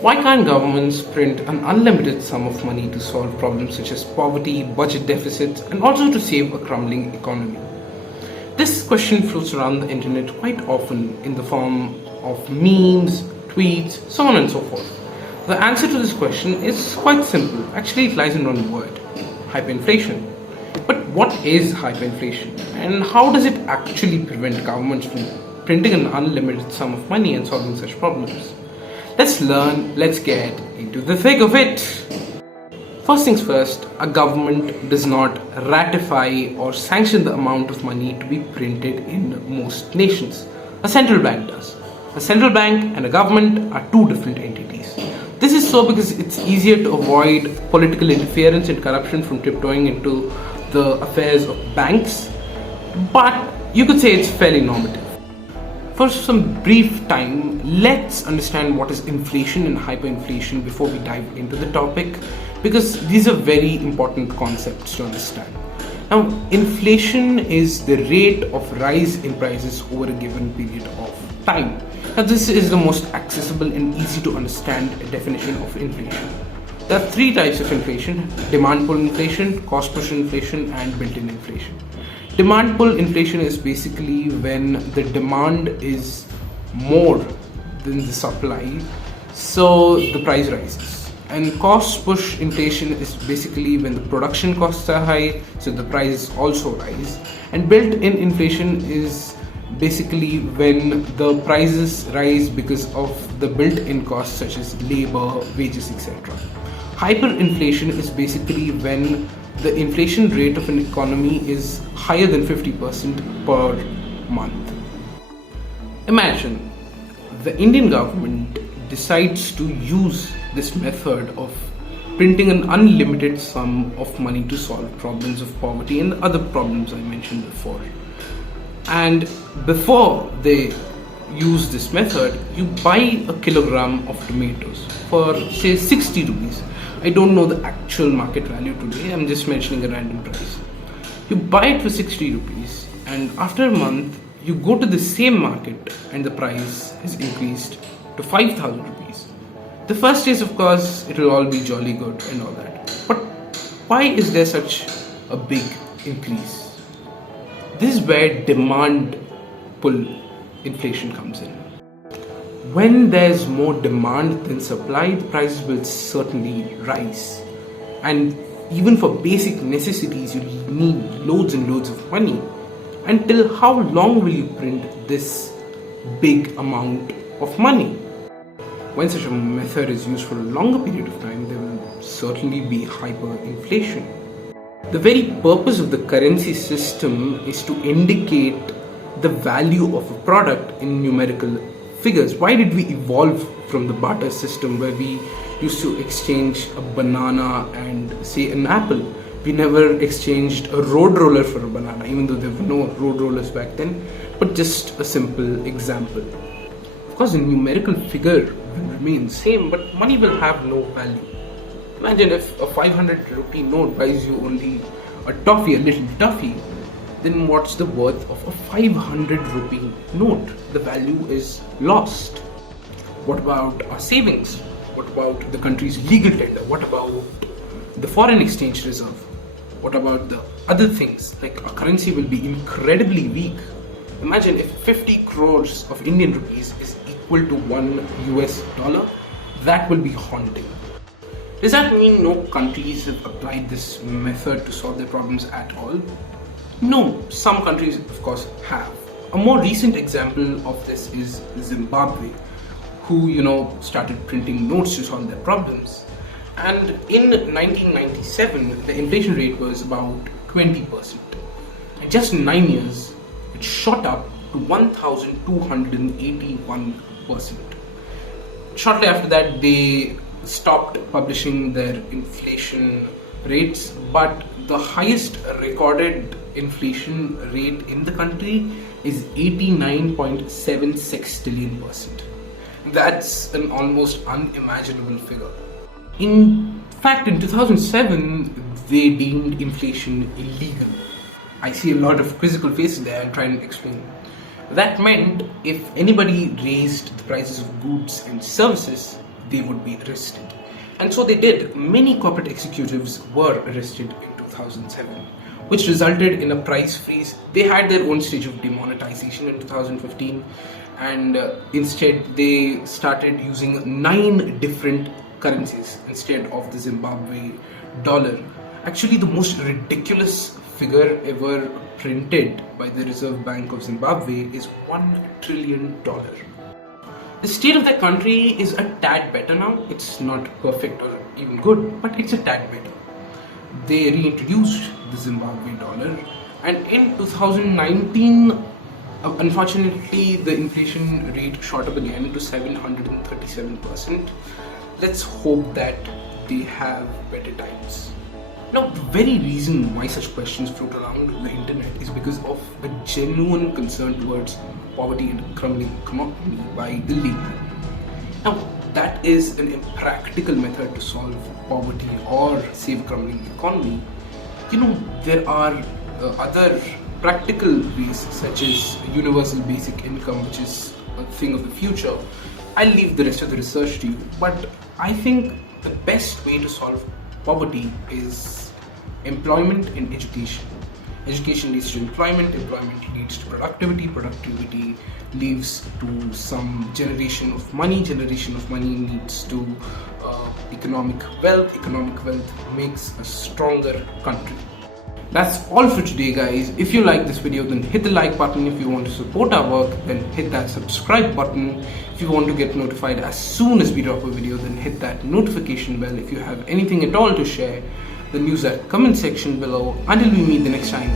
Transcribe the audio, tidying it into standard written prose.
Why can't governments print an unlimited sum of money to solve problems such as poverty, budget deficits, and also to save a crumbling economy? This question floats around the internet quite often in the form of memes, tweets, so on and so forth. The answer to this question is quite simple. Actually, it lies in one word: hyperinflation. But what is hyperinflation, and how does it actually prevent governments from printing an unlimited sum of money and solving such problems? Let's learn, let's get into the thick of it. First things first, a government does not ratify or sanction the amount of money to be printed in most nations. A central bank does. A central bank and a government are two different entities. This is so because it's easier to avoid political interference and corruption from tiptoeing into the affairs of banks, but you could say it's fairly normative. For some brief time, let's understand what is inflation and hyperinflation before we dive into the topic, because these are very important concepts to understand. Now, inflation is the rate of rise in prices over a given period of time. Now, this is the most accessible and easy to understand definition of inflation. There are three types of inflation: demand pull inflation, cost push inflation, and built-in inflation. Demand pull inflation is basically when the demand is more than the supply, so the price rises. And cost push inflation is basically when the production costs are high, so the prices also rise. And built-in inflation is basically when the prices rise because of the built-in costs such as labor, wages, etc. Hyperinflation is basically when the inflation rate of an economy is higher than 50% per month. Imagine the Indian government decides to use this method of printing an unlimited sum of money to solve problems of poverty and other problems I mentioned before. And before they use this method, you buy a kilogram of tomatoes for say 60 rupees. I don't know the actual market value today, I'm just mentioning a random price. You buy it for 60 rupees, and after a month you go to the same market and the price is increased to 5,000 rupees. The first days, of course, it will all be jolly good and all that. But why is there such a big increase? This is where demand pull inflation comes in. When there's more demand than supply, the prices will certainly rise. And even for basic necessities, you need loads and loads of money. Until how long will you print this big amount of money? When such a method is used for a longer period of time, there will certainly be hyperinflation. The very purpose of the currency system is to indicate the value of a product in numerical figures. Why did we evolve from the barter system where we used to exchange a banana and say an apple? We never exchanged a road roller for a banana, even though there were no road rollers back then, but just a simple example. Of course, the numerical figure will remain same, but money will have no value. Imagine if a 500 rupee note buys you only a toffee, a little toffee, then what's the worth of a 500 rupee note? The value is lost. What about our savings? What about the country's legal tender? What about the foreign exchange reserve? What about the other things? Like, our currency will be incredibly weak. Imagine if 50 crores of Indian rupees is equal to $1. That will be haunting. Does that mean no countries have applied this method to solve their problems at all? No, some countries of course have. A more recent example of this is Zimbabwe, who started printing notes to solve their problems. And in 1997, the inflation rate was about 20%. In just 9 years, it shot up to 1,281%. Shortly after that, they stopped publishing their inflation rates, but the highest recorded inflation rate in the country is 89.76 trillion %. That's an almost unimaginable figure. In fact, in 2007, they deemed inflation illegal. I see a lot of quizzical faces there. I'll try and explain. That meant if anybody raised the prices of goods and services, they would be arrested. And so they did. Many corporate executives were arrested in 2007, which resulted in a price freeze. They had their own stage of demonetization in 2015, and instead they started using 9 different currencies instead of the Zimbabwe dollar. Actually, the most ridiculous figure ever printed by the Reserve Bank of Zimbabwe is $1 trillion. The state of the country is a tad better now. It's not perfect or even good, but it's a tad better. They reintroduced the Zimbabwe dollar, and in 2019, unfortunately, the inflation rate shot up again to 737%. Let's hope that they have better times. Now, the very reason why such questions float around the internet is because of a genuine concern towards poverty and crumbling economy by the layman. Now, that is an impractical method to solve poverty or save crumbling economy. There are other practical ways, such as universal basic income, which is a thing of the future. I'll leave the rest of the research to you, but I think the best way to solve poverty is employment and education. Education leads to employment, employment leads to productivity, productivity leads to some generation of money leads to economic wealth makes a stronger country. That's all for today, guys. If you like this video, then hit the like button. If you want to support our work, then hit that subscribe button. If you want to get notified as soon as we drop a video, then hit that notification bell. If you have anything at all to share, then use that comment section below. Until we meet the next time,